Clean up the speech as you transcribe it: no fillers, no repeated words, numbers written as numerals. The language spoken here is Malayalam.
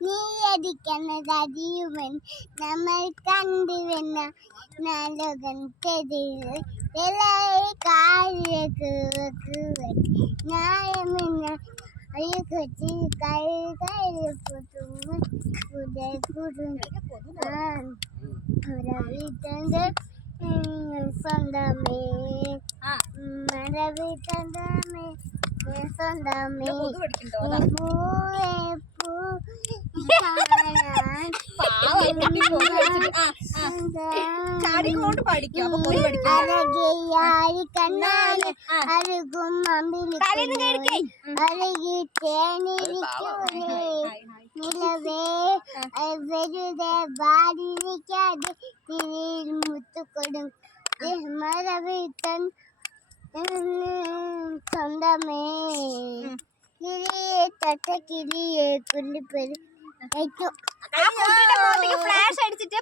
നീ അടിക്കുന്നതറിയുവൻ നമ്മൾ കണ്ടുവെന്ന നാലോകം തെരുവ് ന്യായമെന്ന ഒരു കൊച്ചി മരവിത്തന്റെ സ്വന്തമേ മരവിത്തന്തമേ സ്വന്തമേ പൂവേ പൂ അഴകിയായി കണ്ണാല് അഴുകും അമ്പിളിക്ക് അഴകി തേനിരിക്കൂലേ നിലവേ വെറുതെ വാടിരിക്കാതെ തിരിയിൽ മുത്തുകൊടും മരവിത്തൻ സ്വന്തമേ കിളിയെ തൊട്ട കിളിയെ പുല്ലിപ്പേര് ഫ്ലാഷ് അടിച്ചിട്ട്